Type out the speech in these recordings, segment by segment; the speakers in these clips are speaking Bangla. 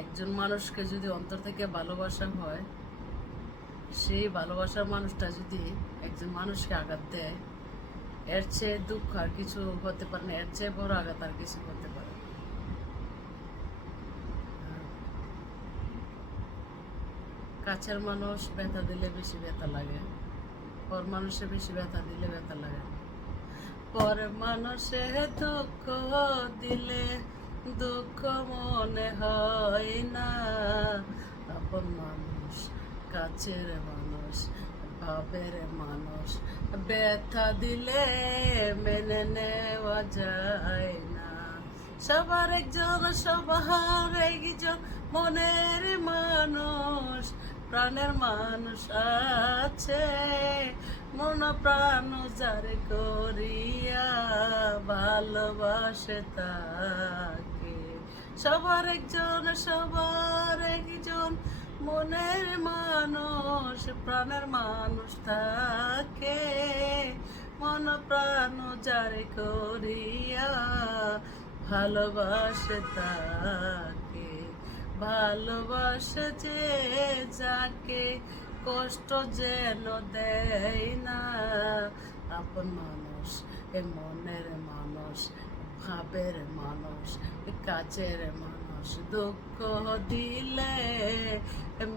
একজন মানুষকে যদি অন্তর থেকে ভালোবাসা হয়, সেই ভালোবাসার মানুষটা যদি একজন মানুষকে আঘাত দেয়, এর চেয়ে দুঃখ আর কিছু হতে পারে না, এর চেয়ে বড় আঘাত আর কিছু হতে পারে না। কাছের মানুষ ব্যথা দিলে বেশি ব্যথা লাগে, পর মানুষে বেশি ব্যথা দিলে ব্যথা লাগে না। পর মানুষে দুঃখ দিলে দুঃখ মনে হয় না। আপন মানুষ, কাছের মানুষ, ভাবের মানুষ ব্যথা দিলে মেনে নেওয়া যায় না। সবার একজন মনের মানুষ, প্রাণের মানুষ আছে। মন প্রাণ যার করিয়া ভালোবাসে তাকে। সবার একজন মনের মানুষ, প্রাণের মানুষ থাকে। মন প্রাণ যার করিয়া ভালোবাসে তাকে। ভালোবাসে যে যাকে কষ্ট যেন দেয় না। আপন মানুষ, এ মনের মানুষ, ভাবের মানুষ, কাছের মানুষ দুঃখ দিলে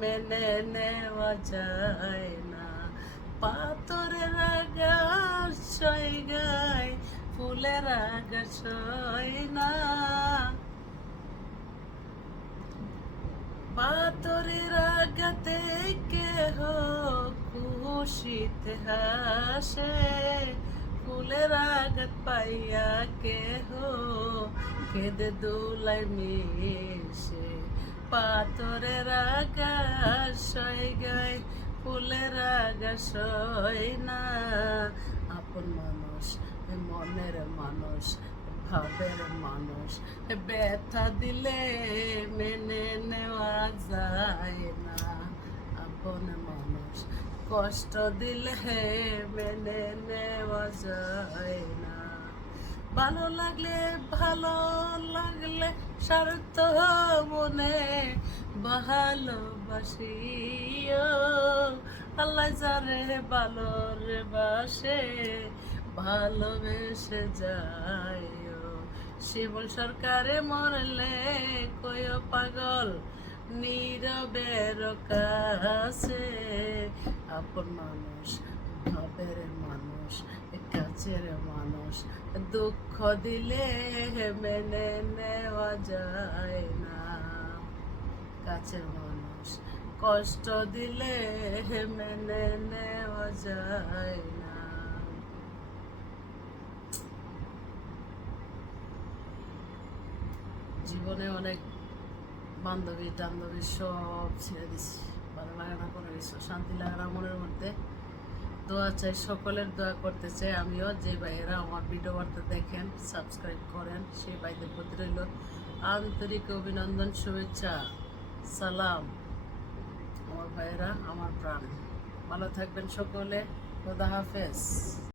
মেনে নেওয়া যায় না। পাথরের আঘাত সয় গায়, ফুলের আঘাত সয় না। পাথরের আঘাতে কেহ খুশিতে হাসে, ফুলের আঘাত পাইয়া কেহ কেঁদে দোলাই মিশে। পাথরের আঘাত সয় গায়, ফুলের আঘাত সয় না। আপন মানুষ, মনের মানুষ, ভাবের মানুষ ব্যথা দিলে মেনে নেওয়া যায় না। আপন মানুষ কষ্ট দিলে মেনে নেওয়া যায় না। ভালো লাগলে স্বার্থ মনে ভালোবাসিও। আল্লাহ যারে ভালোরে বাসে ভালোবেসে যায়। শিমুল সরকারে মরলে কয় পাগল নীরবের কাছে। আপন মানুষ, ভাবের মানুষ, কাছের মানুষ দুঃখ দিলে মেনে নেওয়া যায় না। কাছের মানুষ কষ্ট দিলে মেনে নেওয়া যায় না। জীবনে অনেক বান্ধবী টান্ধবী সব ছেড়ে দিছি, ভালো লাগে না কোনো কিছু, শান্তি লাগে না মনের মধ্যে। দোয়া চাই, সকলের দোয়া করতে চাই আমিও। যে ভাইয়েরা আমার ভিডিও বার্তা দেখেন, সাবস্ক্রাইব করেন, সেই ভাইদের প্রতি রইল আন্তরিক অভিনন্দন, শুভেচ্ছা, সালাম। আমার ভাইয়েরা, আমার প্রাণ, ভালো থাকবেন সকলে। খোদা হাফেজ।